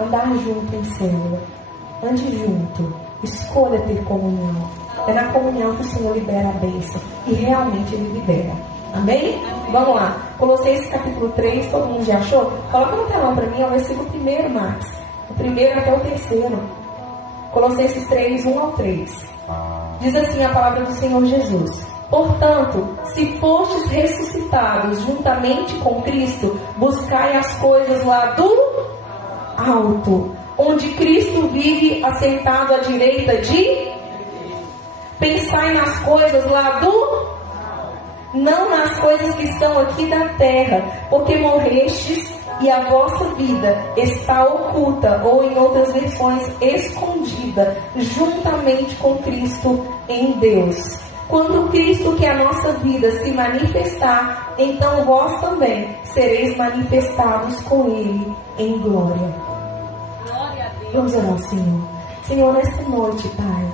Andar junto em célula. Ande junto. Escolha ter comunhão. É na comunhão que o Senhor libera a bênção. E realmente Ele libera. Amém? Vamos lá. Colossenses capítulo 3, todo mundo já achou? Coloca no telão para mim, é o versículo 1, Max. O 1 até o 3. Colossenses 3, 1 ao 3. Diz assim a palavra do Senhor Jesus: portanto, se fostes ressuscitados juntamente com Cristo, buscai as coisas lá do alto, onde Cristo vive assentado à direita de... Pensai nas coisas lá do... Não nas coisas que são aqui da terra, porque morrestes e a vossa vida está oculta, ou em outras versões, escondida, juntamente com Cristo em Deus. Quando Cristo, que é a nossa vida, se manifestar, então vós também sereis manifestados com Ele em glória. Glória a Deus. Vamos orar, Senhor. Senhor, nesta noite, Pai,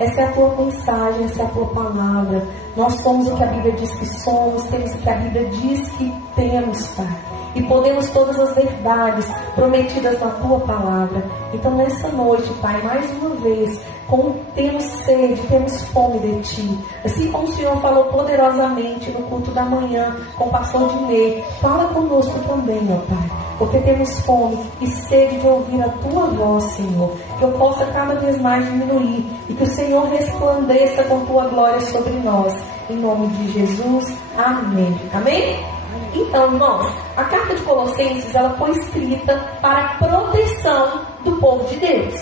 essa é a Tua mensagem, essa é a Tua palavra. Nós somos o que a Bíblia diz que somos, temos o que a Bíblia diz que temos, Pai. E podemos todas as verdades prometidas na Tua palavra. Então nessa noite, Pai, mais uma vez, como temos sede, temos fome de Ti, assim como o Senhor falou poderosamente no culto da manhã com o pastor Dinei, fala conosco também, ó Pai, porque temos fome e sede de ouvir a Tua voz, Senhor, que eu possa cada vez mais diminuir e que o Senhor resplandeça com Tua glória sobre nós, em nome de Jesus, amém. Amém? Então, irmãos, a carta de Colossenses, ela foi escrita para a proteção do povo de Deus.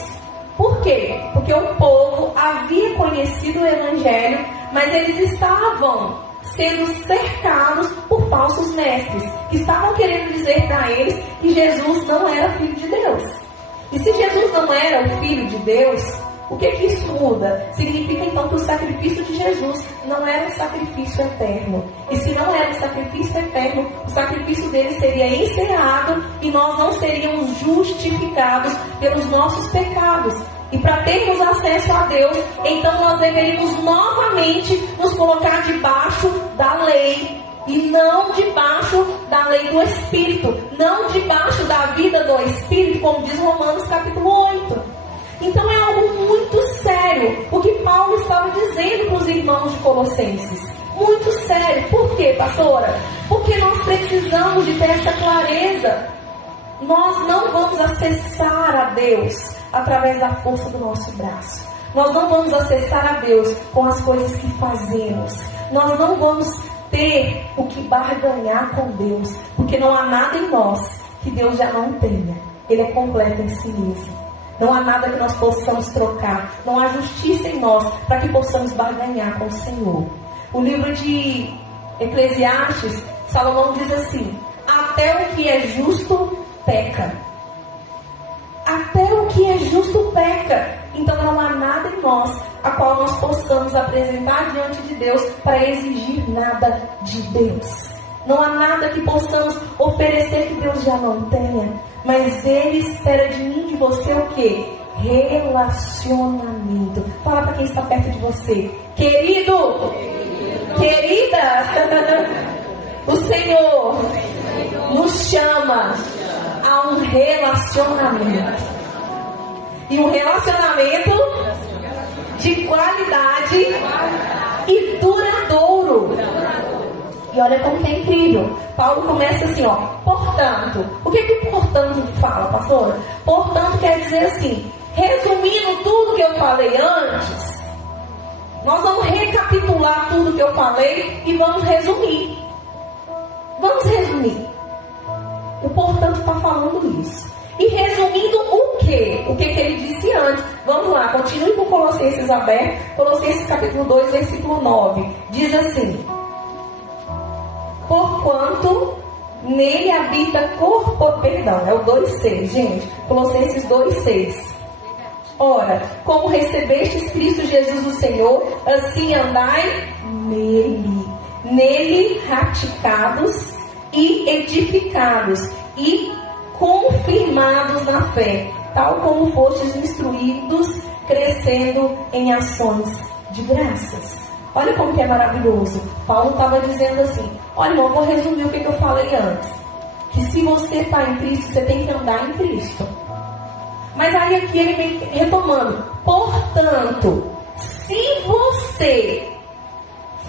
Por quê? Porque o povo havia conhecido o Evangelho, mas eles estavam sendo cercados por falsos mestres, que estavam querendo dizer para eles que Jesus não era filho de Deus. E se Jesus não era o filho de Deus, o que isso muda? Significa então que o sacrifício de Jesus não era um sacrifício eterno. E se não era um sacrifício eterno, o sacrifício dele seria encerrado e nós não seríamos justificados pelos nossos pecados. E para termos acesso a Deus, então nós deveríamos novamente nos colocar debaixo da lei. E não debaixo da lei do Espírito. Não debaixo da vida do Espírito, como diz Romanos capítulo 8. Então é algo muito sério o que Paulo estava dizendo para os irmãos de Colossenses. Muito sério. Por quê, pastora? Porque nós precisamos de ter essa clareza. Nós não vamos acessar a Deus através da força do nosso braço. Nós não vamos acessar a Deus com as coisas que fazemos. Nós não vamos ter o que barganhar com Deus, porque não há nada em nós que Deus já não tenha. Ele é completo em si mesmo. Não há nada que nós possamos trocar. Não há justiça em nós para que possamos barganhar com o Senhor. O livro de Eclesiastes, Salomão diz assim: até o que é justo peca. Até o que é justo peca. Então não há nada em nós a qual nós possamos apresentar diante de Deus para exigir nada de Deus. Não há nada que possamos oferecer que Deus já não tenha. Mas Ele espera de mim e de você o quê? Relacionamento. Fala para quem está perto de você: querido, querida, o Senhor nos chama a um relacionamento. E um relacionamento de qualidade e duradouro. E olha como que é incrível. Paulo começa assim, ó: portanto. O que que portanto fala, pastora? Portanto quer dizer assim, resumindo tudo que eu falei antes, nós vamos recapitular tudo que eu falei e vamos resumir. Vamos resumir. O portanto está falando isso. E resumindo o quê? O que ele disse antes. Vamos lá, continue com Colossenses aberto. Colossenses capítulo 2, versículo 9. Diz assim: porquanto nele habita corpo... Perdão, é o 2,6, gente. Colossenses 2,6. Ora, como recebestes Cristo Jesus o Senhor, assim andai nele. Nele ratificados e edificados e confirmados na fé, tal como fostes instruídos, crescendo em ações de graças. Olha como que é maravilhoso. Paulo estava dizendo assim: olha, irmão, eu vou resumir o que eu falei antes. Que se você está em Cristo, você tem que andar em Cristo. Mas aí aqui ele vem retomando. Portanto, se você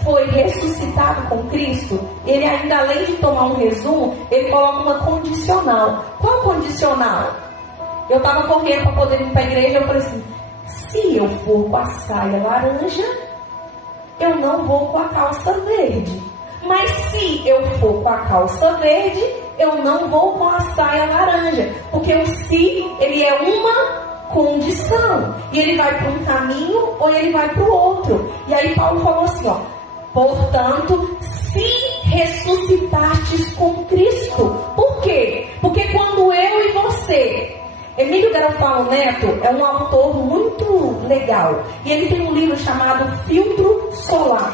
foi ressuscitado com Cristo, ele ainda, além de tomar um resumo, ele coloca uma condicional. Qual condicional? Eu estava correndo para poder ir para a igreja, eu falei assim, se eu for com a saia laranja, eu não vou com a calça verde. Mas se eu for com a calça verde, eu não vou com a saia laranja. Porque o se, ele é uma condição. E ele vai para um caminho ou ele vai para o outro. E aí Paulo falou assim, ó. Portanto, se ressuscitastes com Cristo. Por quê? Porque quando eu e você... Emílio Garofalo Neto é um autor muito legal. E ele tem um livro chamado Filtro Solar.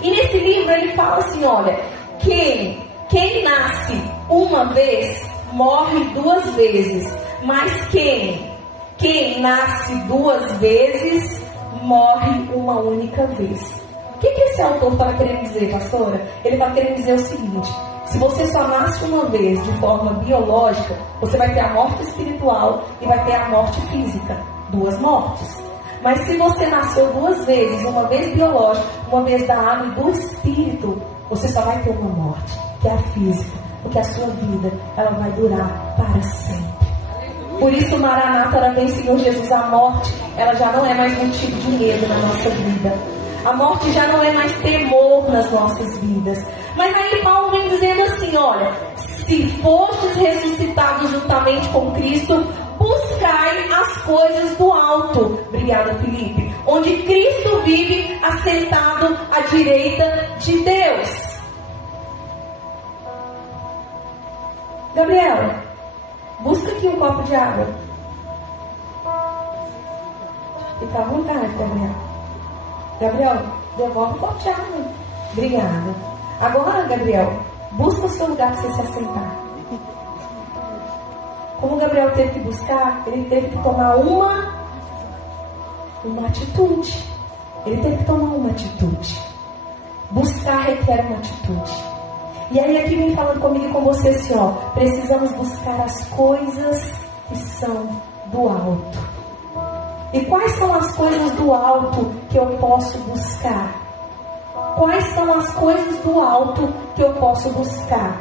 E nesse livro ele fala assim, olha, quem nasce uma vez, morre 2 vezes. Mas quem nasce 2 vezes, morre uma única vez. O que esse autor estava querendo dizer, pastora? Ele estava querendo dizer o seguinte: se você só nasce uma vez de forma biológica, você vai ter a morte espiritual e vai ter a morte física. 2 mortes. Mas se você nasceu 2 vezes, uma vez biológica, uma vez da água e do espírito, você só vai ter uma morte, que é a física. Porque a sua vida, ela vai durar para sempre. Por isso, Maranata, ela vem, Senhor Jesus. A morte, ela já não é mais motivo de medo na nossa vida. A morte já não é mais temor nas nossas vidas. Mas aí Paulo vem dizendo assim, olha, se fostes ressuscitados juntamente com Cristo, buscai as coisas do alto. Obrigada, Felipe. Onde Cristo vive assentado à direita de Deus. Gabriela, busca aqui um copo de água. Fica à vontade, Gabriela. Gabriel, devolve o copo de água. Obrigada. Agora, Gabriel, busca o seu lugar para você se assentar. Como o Gabriel teve que buscar, ele teve que tomar uma atitude. Ele teve que tomar uma atitude. Buscar requer uma atitude. E aí aqui vem falando comigo e com você assim, ó. Precisamos buscar as coisas que são do alto. E quais são as coisas do alto que eu posso buscar? Quais são as coisas do alto que eu posso buscar?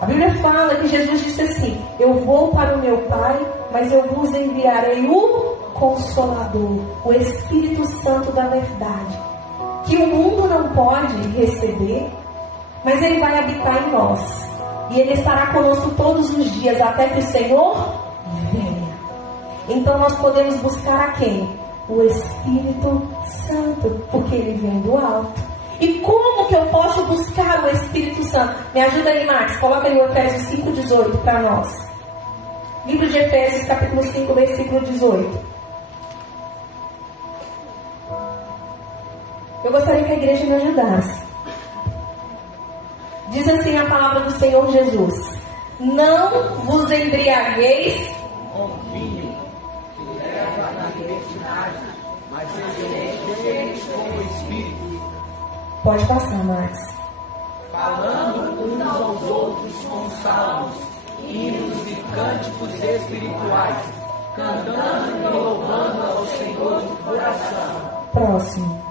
A Bíblia fala que Jesus disse assim: eu vou para o meu Pai, mas eu vos enviarei o Consolador, o Espírito Santo da verdade, que o mundo não pode receber, mas ele vai habitar em nós. E ele estará conosco todos os dias, até que o Senhor venha. Então nós podemos buscar a quem? O Espírito Santo, porque ele vem do alto. E como que eu posso buscar o Espírito Santo? Me ajuda aí, Max, coloca aí o Efésios 5,18 para nós. Livro de Efésios, capítulo 5, versículo 18. Eu gostaria que a igreja me ajudasse. Diz assim a palavra do Senhor Jesus: não vos embriagueis com vinho, que leva na libertinagem, mas enchei-vos com o Espírito. Pode passar, Max. Falando uns aos outros com salmos, hinos e cânticos espirituais, cantando e louvando ao Senhor de coração. Próximo.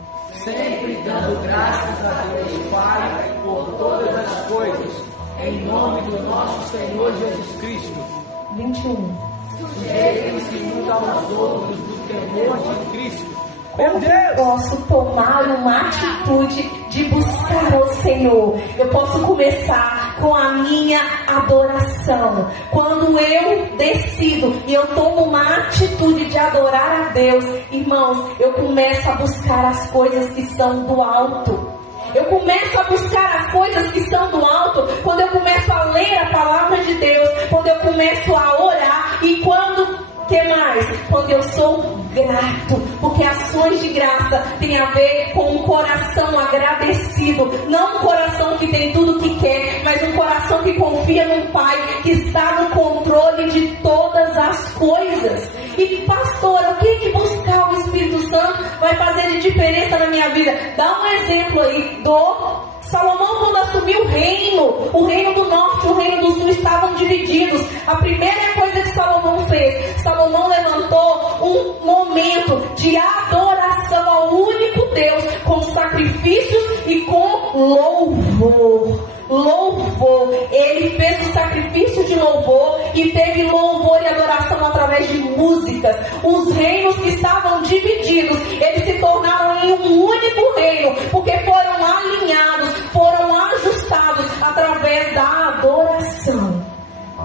Sempre dando graças a Deus Pai por todas as coisas, em nome do nosso Senhor Jesus Cristo. 21. Sujeitem-se uns aos outros do temor de Cristo. Como eu posso tomar uma atitude de buscar ao Senhor? Eu posso começar com a minha adoração. Quando eu decido e eu tomo uma atitude de adorar a Deus, irmãos, eu começo a buscar as coisas que são do alto. Eu começo a buscar as coisas que são do alto quando eu começo a ler a palavra de Deus, quando eu começo a orar e que mais? Quando eu sou grato, porque ações de graça tem a ver com um coração agradecido, não um coração que tem tudo o que quer, mas um coração que confia num Pai que está no controle de todas as coisas. E pastor, o que buscar o Espírito Santo vai fazer de diferença na minha vida? Dá um exemplo aí do Salomão, quando assumiu o reino do norte, o reino do sul estavam divididos. A primeira coisa que Salomão fez? Salomão levantou um momento de adoração ao único Deus, com sacrifícios e com louvor. Louvor. Ele fez o sacrifício de louvor e teve louvor e adoração através de músicas. Os reinos que estavam divididos, eles se tornaram em um único reino, porque foram alinhados, foram ajustados através da adoração.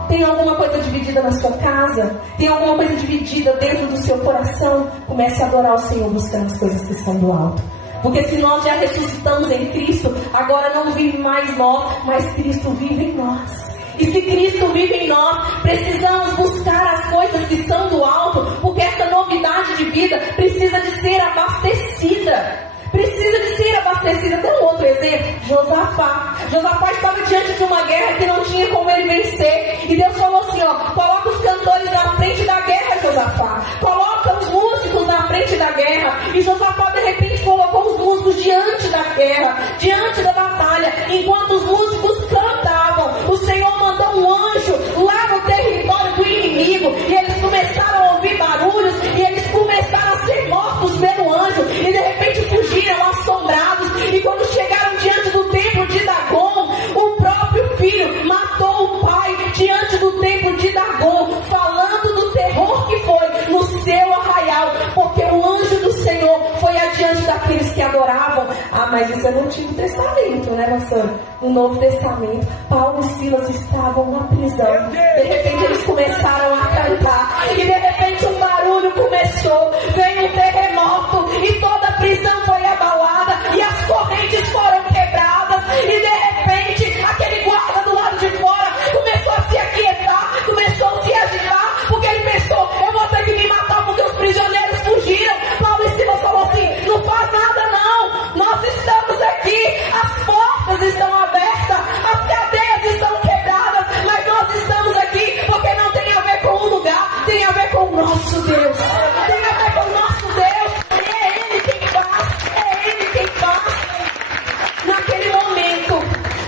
Tem alguma coisa dividida na sua casa? Tem alguma coisa dividida dentro do seu coração? Comece a adorar o Senhor buscando as coisas que são do alto. Porque se nós já ressuscitamos em Cristo, agora não vive mais nós, mas Cristo vive em nós. E se Cristo vive em nós, precisamos buscar as coisas que são do alto, porque essa novidade de vida precisa de ser abastecida. Precisa de ser abastecida. Tem um outro exemplo, Josafá. Josafá estava diante de uma guerra que não tinha como ele vencer. E Deus falou assim, coloca os cantores na frente da guerra, Josafá. Coloca os músicos na frente da guerra. E Josafá de repente colocou os músicos diante da guerra, diante da batalha. Enquanto os músicos cantavam, o Senhor mandou um anjo lá no território do inimigo. E eles começaram a ouvir barulhos. E eles começaram a ser mortos pelo anjo. E de repente fugiram assombrados. E quando chegaram diante do templo de Dagon, o próprio filho matou o pai diante do templo de Dagon, falando do terror que foi no seu arraial, porque o anjo do Senhor foi adiante daqueles que adoravam. Mas isso é no Antigo Testamento, né, pastor? No Novo Testamento, Paulo e Silas estavam na prisão. De repente eles começaram a cantar, e de repente um barulho começou, veio um terremoto, e toda a prisão foi abalada, e as correntes foram quebradas, e de repente aquele guarda do lado de fora começou a se aquietar, começou a se agitar, porque ele pensou, eu vou ter que me matar porque os prisioneiros fugiram. Paulo e Silas falou assim, não faz nada não, nós estamos aqui, as portas estão abertas, as cadeias estão quebradas, mas nós estamos aqui porque não tem a ver com o lugar, tem a ver com o nosso Deus, tem a ver com o nosso Deus, e é Ele quem faz, é Ele quem faz.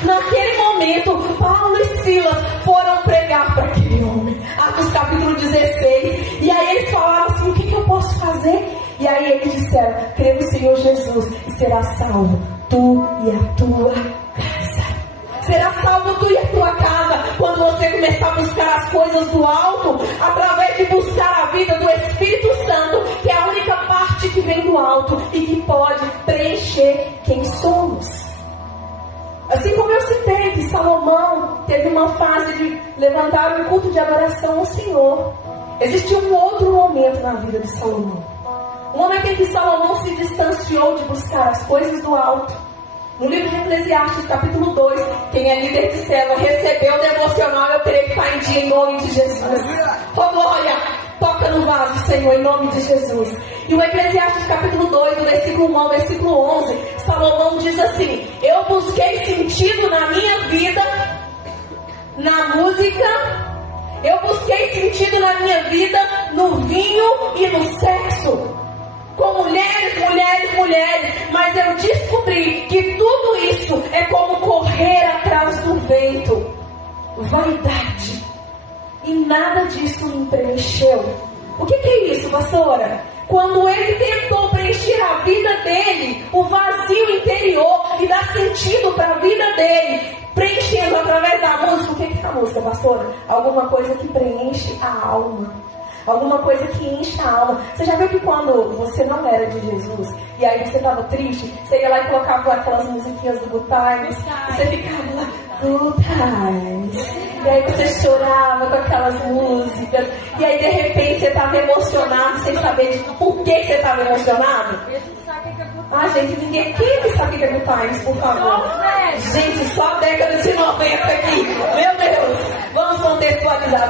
Naquele momento, Paulo e Silas foram pregar para aquele homem. Atos capítulo 16. E aí eles falaram assim, o que eu posso fazer? E aí eles disseram, crê no Senhor Jesus e será salvo, tu e a tua casa. Será salvo tu e a tua casa quando você começar a buscar as coisas do alto, através de buscar a vida do Espírito Santo, que é a única parte que vem do alto e que pode preencher quem somos. Assim como eu citei que Salomão teve uma fase de levantar um culto de adoração ao Senhor, existe um outro momento na vida de Salomão. Um momento em que Salomão se distanciou de buscar as coisas do alto. No livro de Eclesiastes, capítulo 2, quem é líder de célula recebeu o devocional, eu creio que está em dia, em nome de Jesus. Oh glória, toca no vaso, Senhor, em nome de Jesus. E o Eclesiastes capítulo 2, do versículo 1 ao versículo 11, Salomão diz assim, eu busquei sentido na minha vida, na música, eu busquei sentido na minha vida, no vinho e no sexo, com mulheres, mas eu descobri que tudo isso é como correr atrás do vento, vaidade, e nada disso me preencheu. O que é isso, pastora? Quando ele tentou preencher a vida dele, o vazio interior, e dar sentido para a vida dele, preenchendo através da música. O que é a música, pastora? Alguma coisa que preenche a alma, alguma coisa que enche a alma. Você já viu que quando você não era de Jesus, e aí você estava triste, você ia lá e colocava lá aquelas musiquinhas do Good Times, e você ficava lá, Good Times. E aí você chorava com aquelas músicas. E aí de repente você estava emocionado, sem saber de por que você estava emocionado. Gente, ninguém. Quem sabe o que é Good Times, por favor? Gente, só década de 90 aqui. Meu Deus. Vamos contextualizar.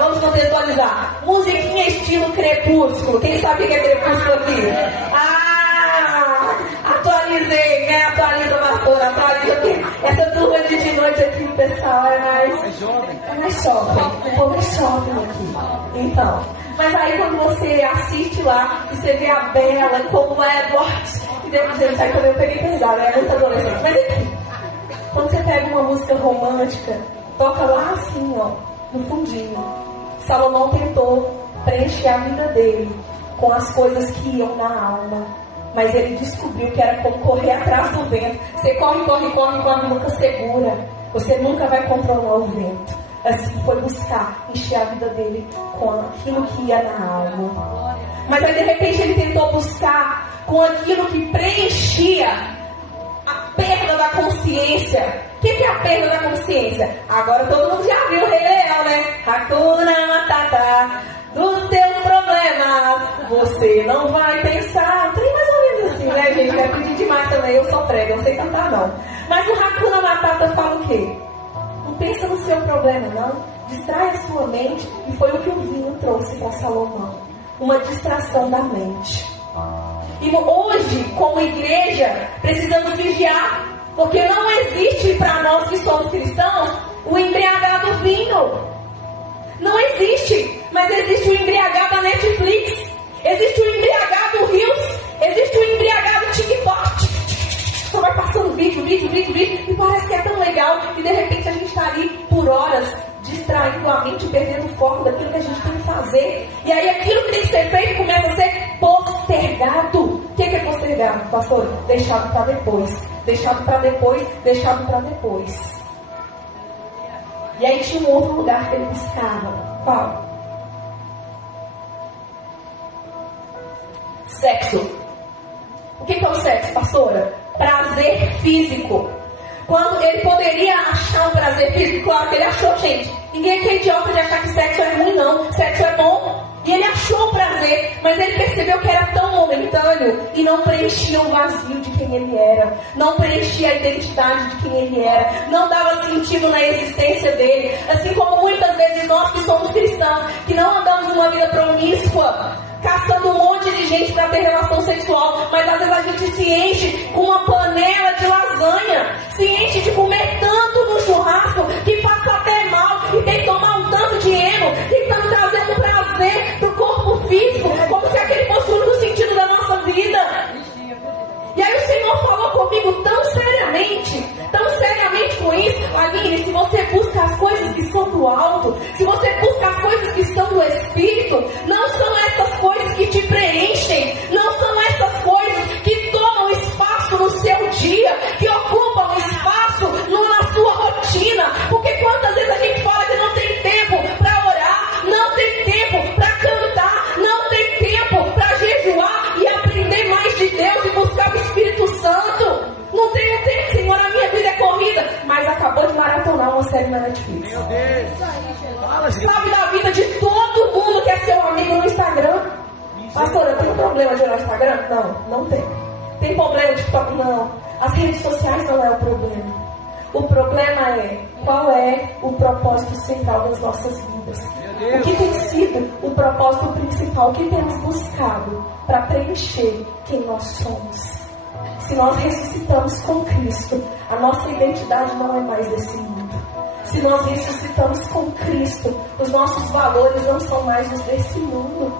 Musiquinha estilo Crepúsculo. Quem sabe o que é Crepúsculo aqui? Atualizei, né? Atualiza, pastora, atualiza aqui. Essa turma de noite aqui, o pessoal é mais jovem. O povo é jovem aqui. Então, mas aí quando você assiste lá, você vê a Bella como Edward, e depois aí também eu peguei pesado, é muito adolescente. Mas enfim, quando você pega uma música romântica, toca lá assim, ó, no fundinho. Salomão tentou preencher a vida dele com as coisas que iam na alma. Mas ele descobriu que era como correr atrás do vento. Você corre, corre, corre, corre, nunca segura. Você nunca vai controlar o vento. Assim foi buscar encher a vida dele com aquilo que ia na alma. Mas aí de repente ele tentou buscar com aquilo que preenchia a perda da consciência. O que é a perda da consciência? Agora todo mundo já viu o Rei Leão, né? Hakuna Matata. Dos teus problemas você não vai pensar. Tem mais ou menos assim, né, gente? Vai pedir demais também. Eu sou prega, não sei cantar não. Mas o Hakuna Matata fala o quê? Não pensa no seu problema, não. Distrai a sua mente. E foi o que o vinho trouxe para Salomão. Uma distração da mente. E hoje, como igreja, precisamos vigiar. Porque não existe para nós que somos cristãos o embriagado vinho. Não existe. Mas existe o embriagado da Netflix. Existe o embriagado Reels. Existe o embriagado TikTok. Só vai passando vídeo. E parece que é tão legal. E de repente a gente está ali por horas, distraindo a mente, perdendo o foco daquilo que a gente tem que fazer. E aí aquilo que tem que ser feito começa a ser postergado. O que é postergado, pastor? Deixado para depois. Deixado para depois. Deixado para depois. E aí tinha um outro lugar que ele buscava. Qual? Sexo. O que é o sexo, pastora? Prazer físico. Quando ele poderia achar um prazer físico, claro que ele achou, gente. Ninguém aqui é idiota de achar que sexo é ruim, não. Sexo é bom. E ele achou o prazer, mas ele percebeu que era tão momentâneo e não preenchia o vazio de quem ele era. Não preenchia a identidade de quem ele era. Não dava sentido na existência dele. Assim como muitas vezes nós que somos cristãos, que não andamos numa vida promíscua, caçando um monte de gente para ter relação sexual, mas às vezes a gente se enche com uma panela de lasanha, se enche de comer tanto no churrasco que passa até mal e tem que tomar um tanto de eno, tentando trazer um prazer pro corpo físico, como se aquele fosse o único sentido da nossa vida. E aí o Senhor falou comigo tão seriamente com isso. Aline, se você busca as coisas que são do alto, se você busca as coisas que são do Espírito, não são essas coisas que te preenchem, não são essas coisas que tomam espaço no seu dia, que ocupam espaço na sua rotina. Porque quantas vezes a gente fala que não tem tempo para orar, não tem tempo para cantar, não tem tempo para jejuar e aprender mais de Deus e buscar o Espírito Santo. Não tenho tempo, Senhor, a minha vida é corrida. Mas acabou de maratonar uma série na Netflix. Meu Deus. Sabe da vida de todo mundo que é seu amigo no Instagram? Pastora, tem problema de olhar o Instagram? Não tem. Tem problema de TikTok? Não. As redes sociais não é o problema. O problema é qual é o propósito central das nossas vidas. O que tem sido o propósito principal? O que temos buscado para preencher quem nós somos? Se nós ressuscitamos com Cristo, a nossa identidade não é mais desse mundo. Se nós ressuscitamos com Cristo, os nossos valores não são mais os desse mundo.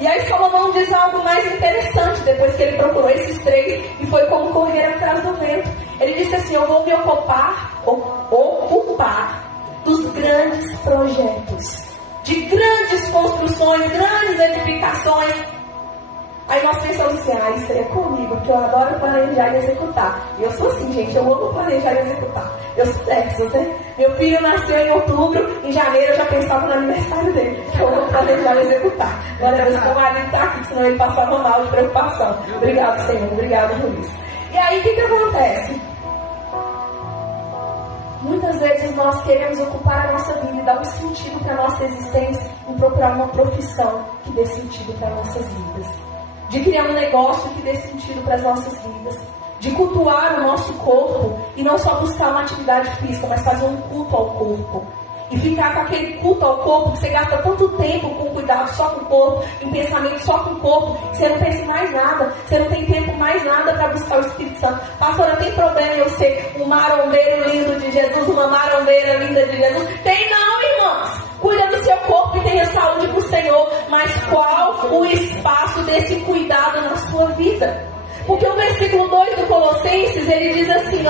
E aí Salomão diz algo mais interessante, depois que ele procurou esses três, e foi como correr atrás do vento. Ele disse assim: eu vou me ocupar dos grandes projetos, de grandes construções, grandes edificações. Aí nós pensamos assim: isso aí é comigo, porque eu adoro planejar e executar. E eu sou assim, gente, eu amo planejar e executar. Eu sou dessas, né? Meu filho nasceu em outubro, em janeiro eu já pensava no aniversário dele. Eu amo planejar e executar. Glória a Deus, meu marido está aqui, senão ele passava mal de preocupação. Obrigado, Senhor, obrigado por isso. E aí o que acontece? Muitas vezes nós queremos ocupar a nossa vida e dar um sentido para a nossa existência em procurar uma profissão que dê sentido para as nossas vidas. De criar um negócio que dê sentido para as nossas vidas. De cultuar o nosso corpo e não só buscar uma atividade física, mas fazer um culto ao corpo. E ficar com aquele culto ao corpo que você gasta tanto tempo com cuidado só com o corpo, em pensamento só com o corpo, que você não pensa em mais nada, você não tem tempo mais nada para buscar o Espírito Santo. Pastora, tem problema eu ser um marombeiro lindo de Jesus, uma marombeira linda de Jesus? Tem não, irmãos. Cuida do seu corpo e tenha saúde para o Senhor. Mas qual o espaço desse cuidado na sua vida? Porque o versículo 2 do Colossenses, ele diz assim,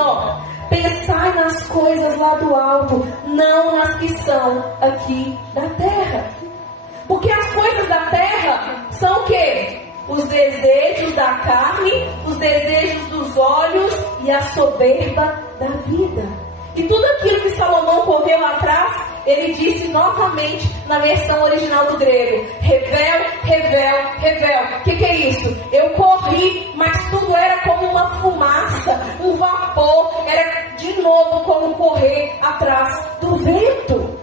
pensai nas coisas lá do alto, não nas que são aqui da terra. Porque as coisas coisas da terra são o quê? Os desejos da carne, os desejos dos olhos e a soberba da vida. E tudo aquilo que Salomão correu atrás, ele disse novamente na versão original do grego: revel, revel, revel. O que é isso? Eu corri, mas tudo era como uma fumaça, um vapor. Era de novo como correr atrás do vento.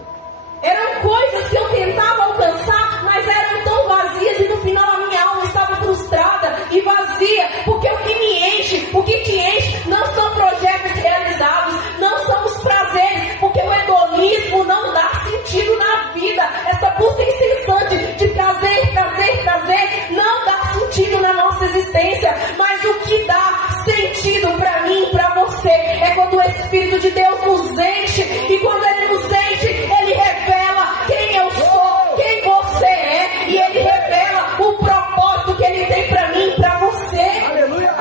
Eram coisas que eu tentava alcançar, mas eram tão vazias, e no final a minha alma estava frustrada e vazia, porque o que me enche, o que te enche, não são projetos realizados, não são os prazeres, porque o hedonismo não dá sentido na vida. Essa busca incessante de prazer, prazer, prazer, não dá sentido na nossa existência. Mas o que dá sentido para mim e para você é quando o Espírito de Deus nos enche, e quando Ele nos enche, Ele revela quem eu sou, quem você é, e Ele revela o propósito que Ele tem para mim e para você. Aleluia.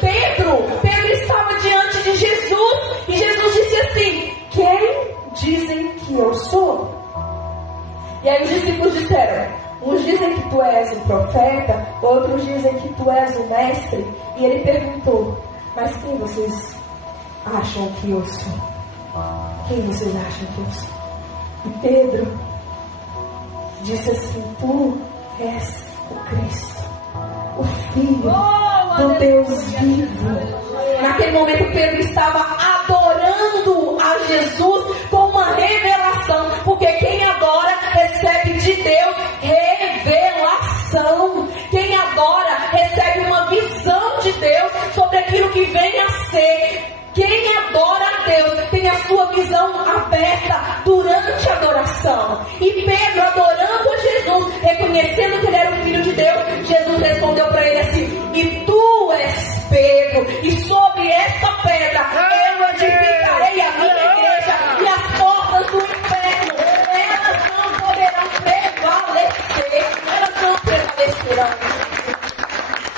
Pedro estava diante de Jesus, e Jesus disse assim: quem dizem que eu sou? E aí os discípulos disseram: uns dizem que tu és o profeta, outros dizem que tu és o mestre. E ele perguntou: mas quem vocês acham que eu sou? Quem vocês acham que eu sou? E Pedro disse assim: tu és o Cristo, o Filho do Deus vivo. Naquele momento Pedro estava adorando a Jesus com uma revelação, porque quem adora recebe de Deus revelação. Quem adora recebe uma visão de Deus sobre aquilo que vem a ser. Quem adora a Deus tem a sua visão aberta durante a adoração. E Pedro, adorando a Jesus, reconhecendo que ele era o Filho de Deus, Jesus respondeu para ele assim: e tu és Pedro, e sobre esta pedra eu edificarei a minha igreja, e as portas do inferno, elas não poderão prevalecer, elas não prevalecerão.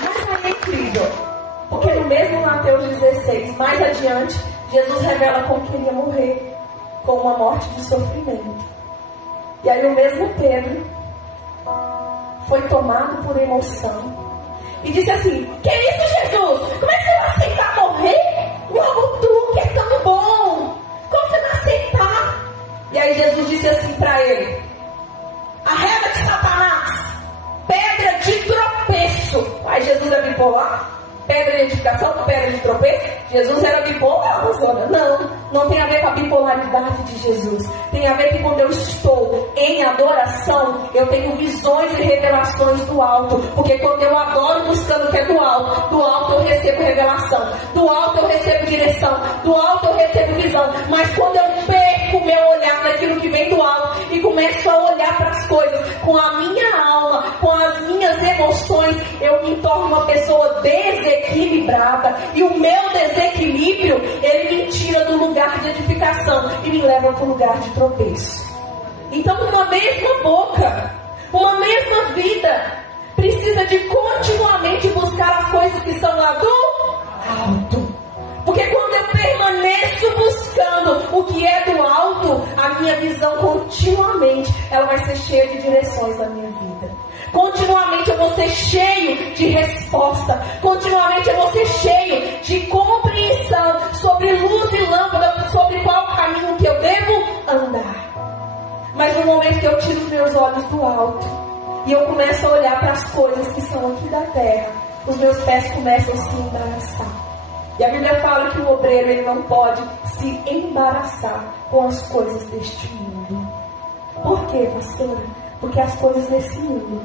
Mas é incrível, porque no mesmo Mateus 16, mais adiante, Jesus revela como que ele ia morrer, com uma morte de sofrimento. E aí o mesmo Pedro foi tomado por emoção e disse assim: que isso, Jesus? Como é que você vai aceitar morrer? Logo tu, que é tão bom, como você vai aceitar? E aí Jesus disse assim para ele: arreda-te, Satanás, pedra de tropeço. Aí Jesus é bipolar? Pedra de edificação com pedra de tropeço? Jesus era bipolar, Rosana? Não tem a ver com a bipolaridade de Jesus. Tem a ver que quando eu estou em adoração, eu tenho visões e revelações do alto. Porque quando eu adoro buscando o que é do alto eu recebo revelação, do alto eu recebo direção, do alto eu recebo visão. Mas quando eu perco o meu olhar naquilo que vem do alto e começo a olhar para as coisas com a minha alma, com as minhas emoções, eu me torno uma pessoa desequilibrada. E o meu desequilíbrio, ele me tira do lugar de edificação e me leva para o lugar de tropeço. Então uma mesma boca, uma mesma vida, precisa de continuamente buscar as coisas que são lá do alto. Porque quando eu permaneço buscando o que é do alto, a minha visão continuamente, ela vai ser cheia de direções na minha vida. Continuamente eu vou ser cheio de resposta. Continuamente eu vou ser cheio de compreensão sobre luz e lâmpada, sobre qual caminho que eu devo andar. Mas no momento que eu tiro os meus olhos do alto e eu começo a olhar para as coisas que são aqui da terra, os meus pés começam a se embaraçar. E a Bíblia fala que o obreiro, ele não pode se embaraçar com as coisas deste mundo. Por quê, pastora? Porque as coisas desse mundo,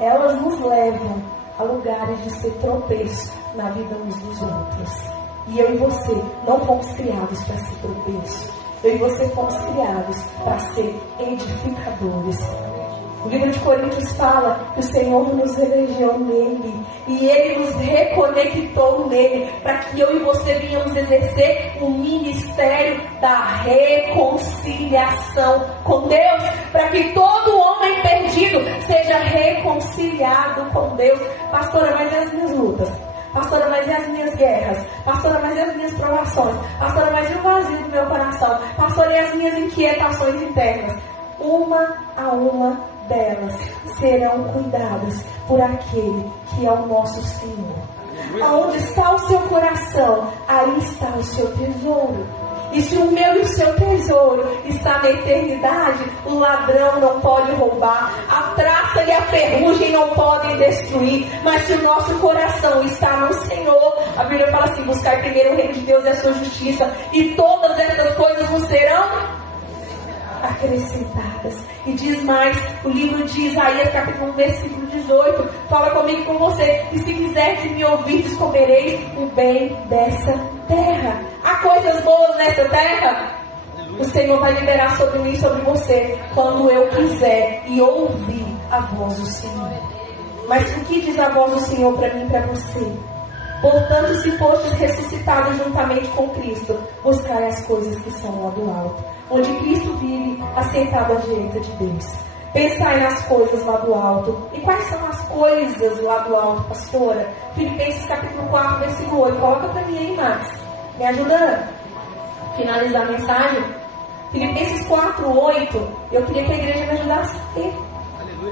elas nos levam a lugares de ser tropeço na vida uns dos outros. E eu e você não fomos criados para ser tropeço. Eu e você fomos criados para ser edificadores. O livro de Coríntios fala que o Senhor nos elegeu nele e Ele nos reconectou nele para que eu e você venhamos exercer o ministério da reconciliação com Deus, para que todo homem perdido seja reconciliado com Deus. Pastora, mas e as minhas lutas? Pastora, mas e as minhas guerras? Pastora, mas e as minhas provações? Pastora, mas e o vazio do meu coração? Pastora, e as minhas inquietações internas? Uma a uma delas serão cuidadas por aquele que é o nosso Senhor. Aonde está o seu coração, aí está o seu tesouro. E se o meu e o seu tesouro está na eternidade, o ladrão não pode roubar, a traça e a ferrugem não podem destruir. Mas se o nosso coração está no Senhor, a Bíblia fala assim: buscar primeiro o reino de Deus e a sua justiça, e todas essas coisas vos serão acrescentadas. E diz mais, o livro de Isaías, capítulo 1, versículo 18, fala comigo e com você: e se quiserdes me ouvirdes, comereis o bem dessa terra. Há coisas boas nessa terra? O Senhor vai liberar sobre mim e sobre você, quando eu quiser e ouvir a voz do Senhor. Mas o que diz a voz do Senhor para mim e para você? Portanto, se fostes ressuscitados juntamente com Cristo, buscai as coisas que são lá do alto, onde Cristo vive, assentado à direita de Deus. Pensai nas coisas lá do alto. E quais são as coisas lá do alto, pastora? Filipenses capítulo 4, versículo 8. Coloca para mim aí, Max. Me ajuda a finalizar a mensagem? Filipenses 4, 8. Eu queria que a igreja me ajudasse a ler.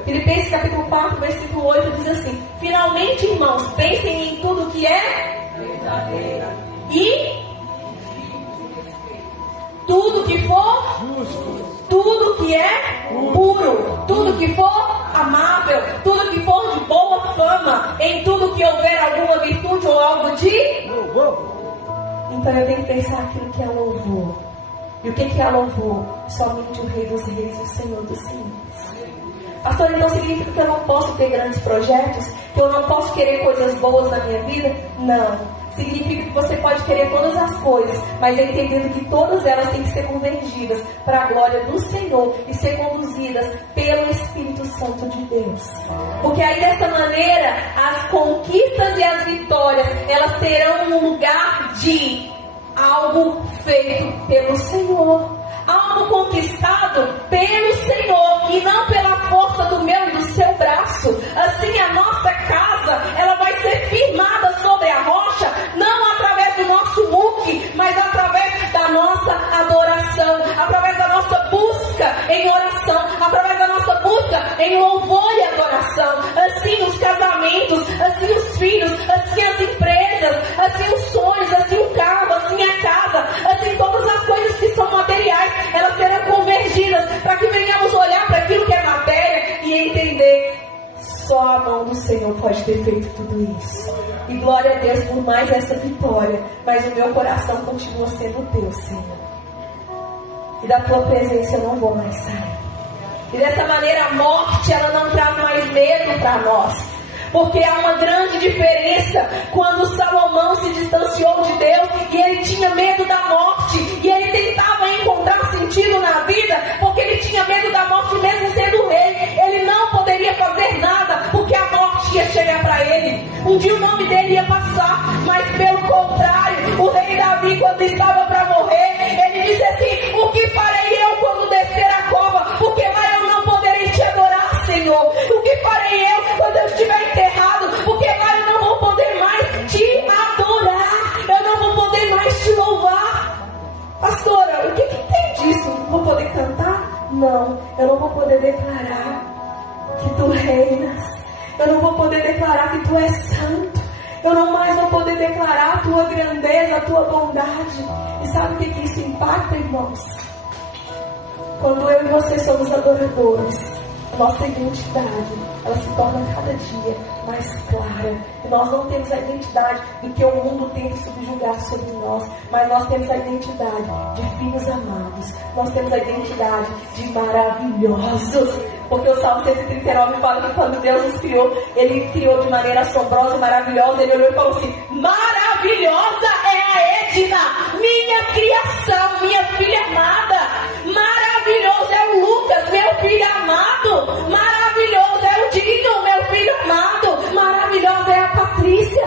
Filipenses capítulo 4, versículo 8 diz assim: finalmente, irmãos, pensem em tudo que é verdadeiro e tudo que for justo, tudo que é puro, tudo que for amável, tudo que for de boa fama, em tudo que houver alguma virtude ou algo de louvor. Então eu tenho que pensar aquilo que é louvor. E o que é louvor? Somente o Rei dos Reis e o Senhor dos Senhores. Pastor, então significa que eu não posso ter grandes projetos? Que eu não posso querer coisas boas na minha vida? Não. Significa que você pode querer todas as coisas, mas entendendo que todas elas têm que ser convergidas para a glória do Senhor e ser conduzidas pelo Espírito Santo de Deus. Porque aí dessa maneira, as conquistas e as vitórias, elas terão um lugar de algo feito pelo Senhor. Algo conquistado pelo Senhor e não pela força do meu e do seu braço. Assim a nossa casa, ela vai ser firmada sobre a rocha, não através do nosso muque, mas através da nossa adoração, através da nossa busca em oração, através da nossa busca em louvor e adoração. Assim os casamentos, assim os filhos, assim as empresas, assim os sonhos, assim o carro, assim a casa, assim todas as coisas que são materiais, elas serão convergidas para que venhamos olhar para aquilo que é matéria e entender: só a mão do Senhor pode ter feito tudo isso. E glória a Deus por mais essa vitória, mas o meu coração continua sendo teu, Senhor. E da tua presença eu não vou mais sair. E dessa maneira a morte, ela não traz mais medo para nós. Porque há uma grande diferença quando Salomão se distanciou de Deus e ele tinha medo da morte. E ele tentava encontrar sentido na vida porque ele tinha medo da morte mesmo sendo rei. Ele não poderia fazer nada porque a morte ia chegar para ele. Um dia o nome dele ia passar, mas pelo contrário, o rei Davi, quando estava para morrer, ele disse assim: o que farei eu quando descer a cova? Porque lá eu não poderei te adorar, Senhor. O que farei eu quando eu estiver enterrado? Porque lá eu não vou poder mais te adorar, eu não vou poder mais te louvar. Pastora, o que tem disso? Vou poder cantar? Não, eu não vou poder declarar que tu reinas, eu não vou poder declarar que tu és santo, eu não mais vou poder declarar a tua grandeza, a tua bondade. E sabe o que isso impacta, irmãos? Quando eu e você somos adoradores, nossa identidade, ela se torna cada dia mais clara. E nós não temos a identidade do que o mundo tenta subjugar sobre nós, mas nós temos a identidade de filhos amados. Nós temos a identidade de maravilhosos. Porque o Salmo 139 fala que quando Deus nos criou, Ele criou de maneira assombrosa e maravilhosa. Ele olhou e falou assim: maravilhosa é a Edna, minha criação, minha filha amada. Maravilhoso é o Lucas, meu filho amado. Maravilhoso é o Dino, meu filho amado. Maravilhosa é a Patrícia.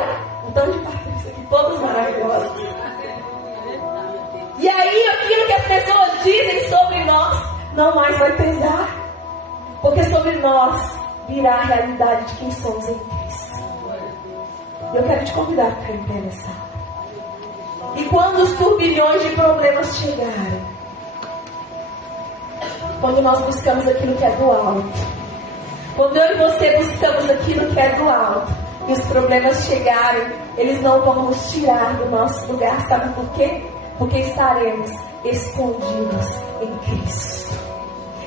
Então de Patrícia aqui, todos maravilhosos. E aí aquilo que as pessoas dizem sobre nós não mais vai pesar, porque sobre nós virá a realidade de quem somos em Cristo. Eu quero te convidar a ficar em pé nessa hora. E quando os turbilhões de problemas chegarem, quando nós buscamos aquilo que é do alto, Quando eu e você buscamos aquilo que é do alto e os problemas chegarem, eles não vão nos tirar do nosso lugar. Sabe por quê? Porque estaremos escondidos em Cristo.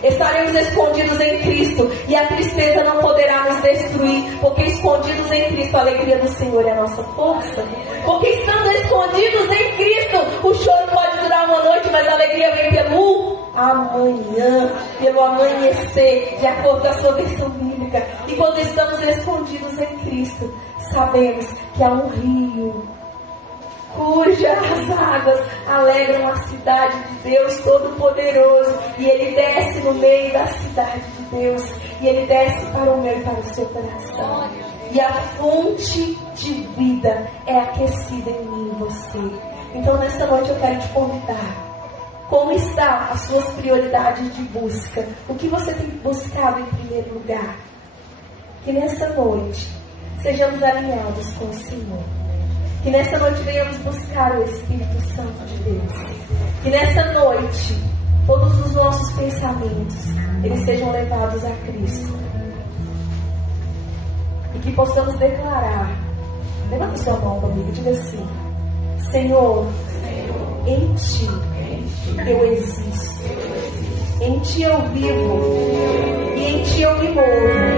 Estaremos escondidos em Cristo e a tristeza não poderá nos destruir, porque escondidos em Cristo a alegria do Senhor é a nossa força. Porque estando escondidos em Cristo, o choro pode durar uma noite, mas a alegria vem pelo amanhã, pelo amanhecer, de acordo com a sua versão bíblica. E quando estamos escondidos em Cristo, sabemos que há um rio cujas águas alegram a cidade de Deus Todo-Poderoso, e Ele desce no meio da cidade de Deus, e Ele desce para o meu e para o seu coração, e a fonte de vida é aquecida em mim e você. Então nessa noite eu quero te convidar. Como estão as suas prioridades de busca? O que você tem buscado em primeiro lugar? Que nessa noite sejamos alinhados com o Senhor. Que nessa noite venhamos buscar o Espírito Santo de Deus. Que nessa noite todos os nossos pensamentos eles sejam levados a Cristo. E que possamos declarar. Levanta sua mão comigo e diga assim: Senhor, em Ti eu existo. Em Ti eu vivo. E em Ti eu me movo.